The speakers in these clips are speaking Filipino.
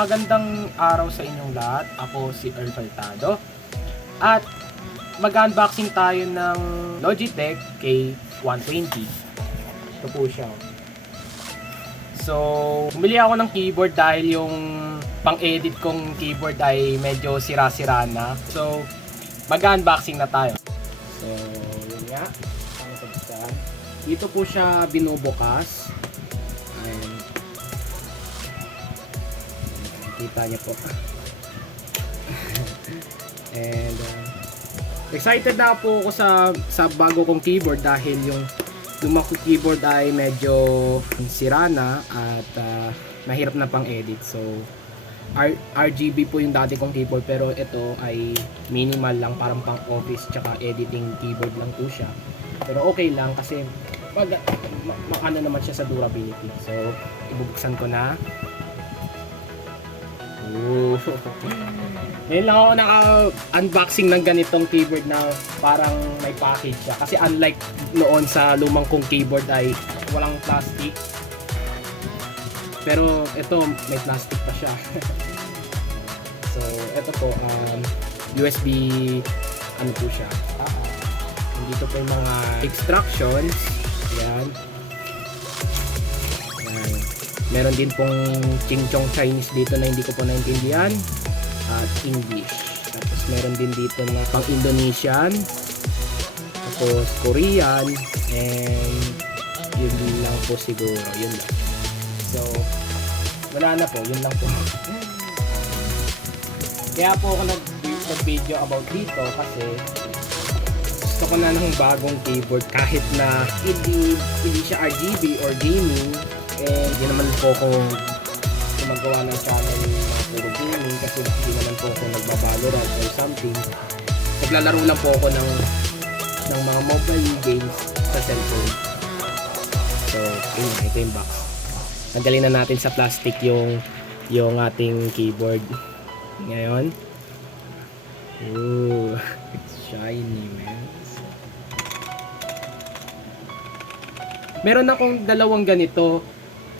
Magandang araw sa inyong lahat. Ako si Earl Faltado. At mag-unboxing tayo ng Logitech K120. Ito po siya. So, bumili ako ng keyboard dahil yung pang-edit kong keyboard ay medyo sira-sira na. So, mag-unboxing na tayo. So, yun nga. Dito po siya binubukas. Ayan. Kita niyo po. And excited na po ako sa bago kong keyboard dahil yung lumang keyboard ay medyo sira na at mahirap na pang edit. So RGB po yung dati kong keyboard, pero ito ay minimal lang, parang pang office tsaka editing keyboard lang po siya. Pero okay lang kasi ano naman siya sa durability. So ibubuksan ko na. Ngayon lang ako naka-unboxing ng ganitong keyboard na parang may package siya. Kasi unlike noon sa lumang kong keyboard ay walang plastic. Pero ito may plastic pa siya. So ito po, USB ano po siya. Dito po yung mga extractions. Yan. Meron din pong Ching-Chong Chinese dito na hindi ko po naintindihan at English. Tapos meron din dito na pang Indonesian, tapos Korean, and yun lang po siguro, yun lang. So wala na po, yun lang po. Kaya po ako nag-video about dito kasi gusto ko na ng bagong keyboard kahit na hindi siya RGB or gaming. And hindi naman po ako gumagawa ng channel mga puro gaming kasi hindi naman po ako nagbabalorant or something. Naglalaro lang po ako ng mga mobile games sa cellphone. So, ito yung box. Tanggalin na natin sa plastic yung ating keyboard. Ngayon. Ooh, it's shiny, man. Meron akong dalawang ganito.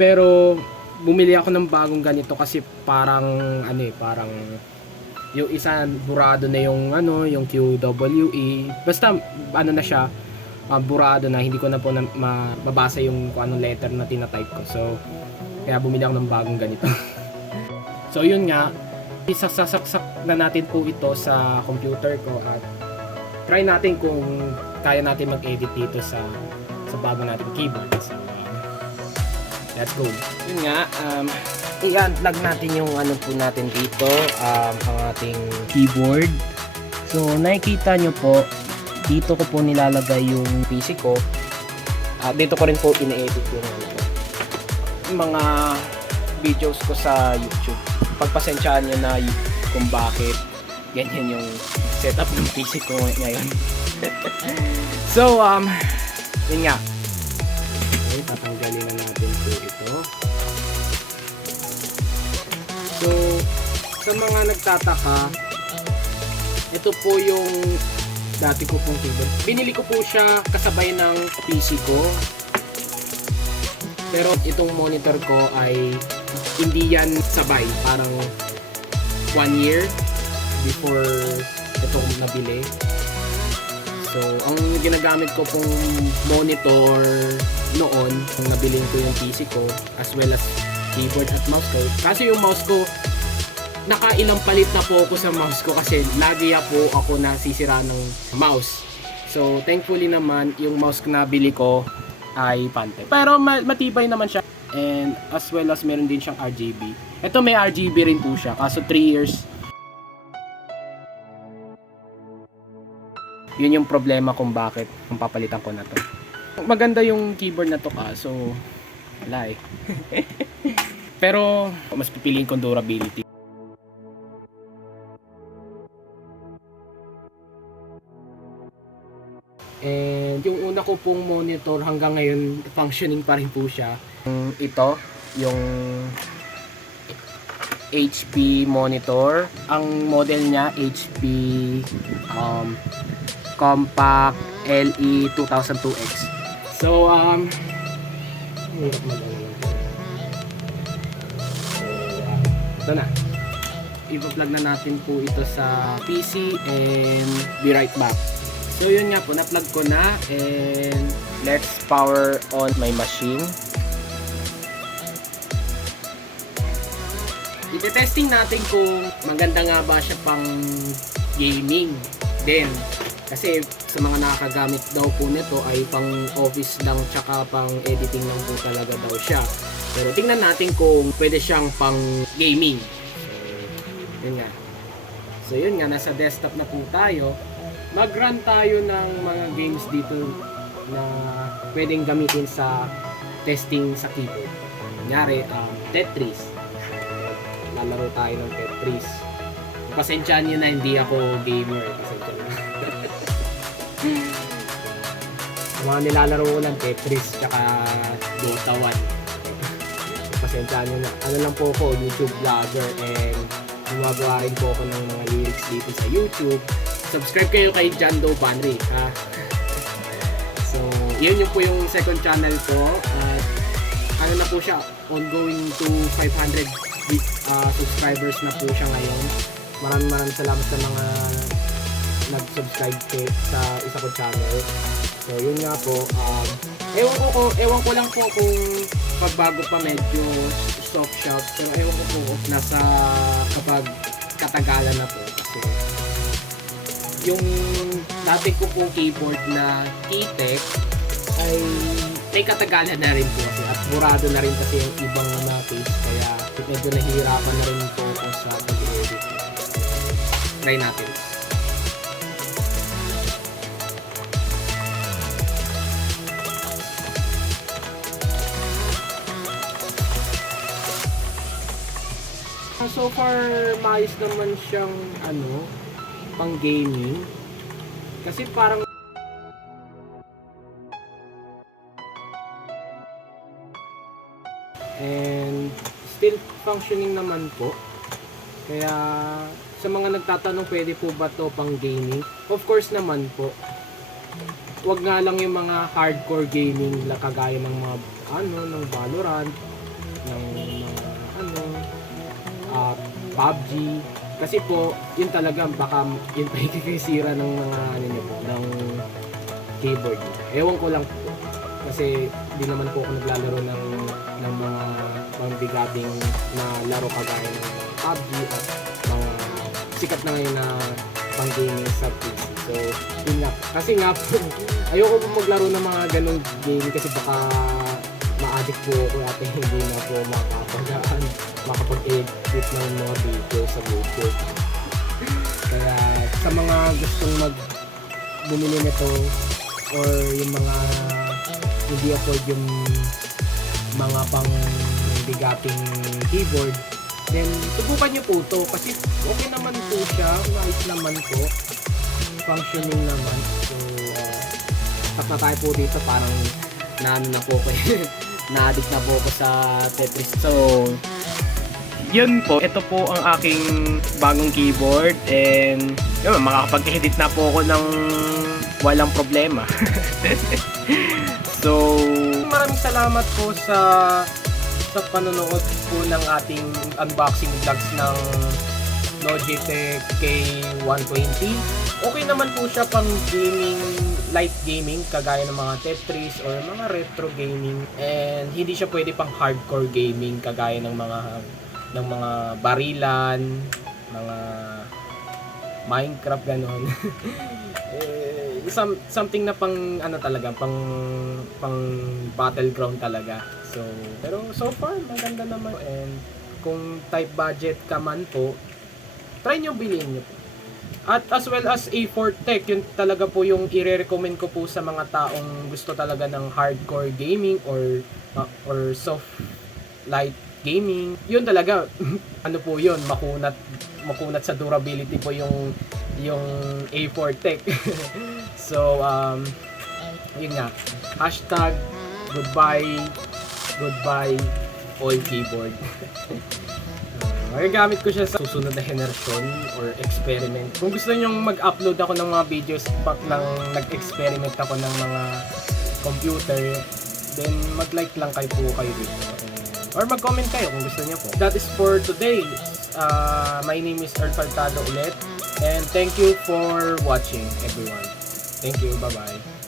Pero bumili ako ng bagong ganito kasi parang parang yung isa burado na yung yung QWE. Basta na siya, burado na, hindi ko na po mabasa yung kung anong letter na tinatype ko. So kaya bumili ako ng bagong ganito. So yun nga, isasaksak na natin po ito sa computer ko at try natin kung kaya natin mag-edit dito sa bago nating keyboard. So let's go. Yun nga, i-unplug natin yung po natin dito, ang ating keyboard. So nakikita nyo po, dito ko po nilalagay yung PC ko. Dito ko rin po ine-edit yung mga videos ko sa YouTube. Pagpasensyaan nyo na kung bakit ganyan yung setup ng PC ko ngayon. So, yun nga. Okay, tatanggalin na natin po ito. So, sa mga nagtataka, ito po yung dati ko pong keyboard. Binili ko po siya kasabay ng PC ko. Pero itong monitor ko ay hindi yan sabay. Parang 1 year before itong nabili. So, ang ginagamit ko pong monitor noon, nung nabiling ko yung PC ko, as well as keyboard at mouse ko. Kasi yung mouse ko, nakailang palit na po ako sa mouse ko kasi lagi po ako nasisira ng mouse. So, thankfully naman, yung mouse na nabili ko ay Pantec. Pero matibay naman siya. And as well as meron din siyang RGB. Ito may RGB rin po siya, kaso 3 years. Yun yung problema kung bakit kung papalitan ko na to. Maganda yung keyboard na to kaso wala eh. Pero mas pipiliin kong durability. And yung una ko pong monitor hanggang ngayon functioning pa rin po siya. Ito yung HP monitor. Ang model niya HP Compact LE 2002X. So ito na. I-vlog na natin po ito sa PC and be right back. So yun nga po, na-plug ko na and let's power on my machine. Ite-testing natin kung maganda nga ba siya pang gaming din. Kasi sa mga nakakagamit daw po nito ay pang office lang tsaka pang editing lang po talaga daw siya. Pero tingnan natin kung pwede siyang pang gaming. So, yun nga. So yun nga, nasa desktop na po tayo. Mag-run tayo ng mga games dito na pwedeng gamitin sa testing sa keyboard. Kunyari, Tetris. Lalaro tayo ng Tetris. Pasensyahan nyo na hindi ako gamer. Pasensyahan na. Mga nilalaro ko lang Tetris tsaka Dota 1. Pasensyahan nyo na. Ano lang po ako, YouTube vlogger and gumagawa rin po ako ng mga lyrics dito sa YouTube. Subscribe kayo kay Jando Banri, ha? So, yun yung po yung second channel ko. At ano na po siya, ongoing to 500 subscribers na po siya ngayon. Maraming salamat sa mga nag-subscribe sa isa ko channel. So yun nga po, ewan ko lang po kung pagbago pa medyo soft shop, pero ewan ko po nasa kapag katagalan na po kasi yung dati ko pong keyboard na Keytech ay may katagalan na rin po kasi at burado na rin kasi yung ibang mga case, kaya medyo nahihirapan na rin po ako sa pag-edit. Try natin. So far, maayos naman siyang pang gaming. Kasi parang and still functioning naman po. Kaya sa mga nagtatanong pwede po ba to pang gaming? Of course naman po. Wag nga lang yung mga hardcore gaming kagaya ng mga ng Valorant, ng mga PUBG. Kasi po, yun talaga baka yun pa ikikisira ng mga ng keyboard. Ewan ko lang po. Kasi di naman po ako naglalaro ng mga pambigating na laro kagaya ng PUBG at mga sikat na ngayon na pang gaming sa PC. So, yun nga. Kasi nga po, ayoko po maglaro ng mga ganong game kasi baka ma-addict po ako at hindi na po makapag-edit ng mga video sa YouTube. Kaya sa mga gustong bumili nito or yung mga hindi afford yung mga pang bigating keyboard, then subukan nyo po to kasi okay naman po siya, nice naman po, functioning naman. So stop na tayo po dito, parang na po ko na-addict na po ako sa Tetris. So yun po, ito po ang aking bagong keyboard and yun, makakapag-edit na po ako ng walang problema. So maraming salamat po sa panonood po ng ating unboxing vlogs ng Logitech K120. Okay naman po siya pang gaming, light gaming kagaya ng mga Tetris or mga retro gaming, and hindi siya pwede pang hardcore gaming kagaya ng mga barilan, mga Minecraft ganon. Something na pang talaga, pang battleground talaga. So, pero so far maganda naman, and kung type budget ka man po, try nyo, bilhin nyo po. At as well as A4 Tech, yun talaga po yung i-recommend ko po sa mga taong gusto talaga ng hardcore gaming or soft light gaming. Yun talaga po yun, makunat sa durability po yung A4 Tech. So yun nga, hashtag goodbye all keyboard. Magagamit ko siya sa susunod na henerasyon or experiment. Kung gusto nyong mag-upload ako ng mga videos lang nag-experiment ako ng mga computer, then mag-like lang kayo dito. Or mag-comment kayo kung gusto niyo po. That is for today. My name is Earl Faltado ulit. And thank you for watching, everyone. Thank you. Bye-bye.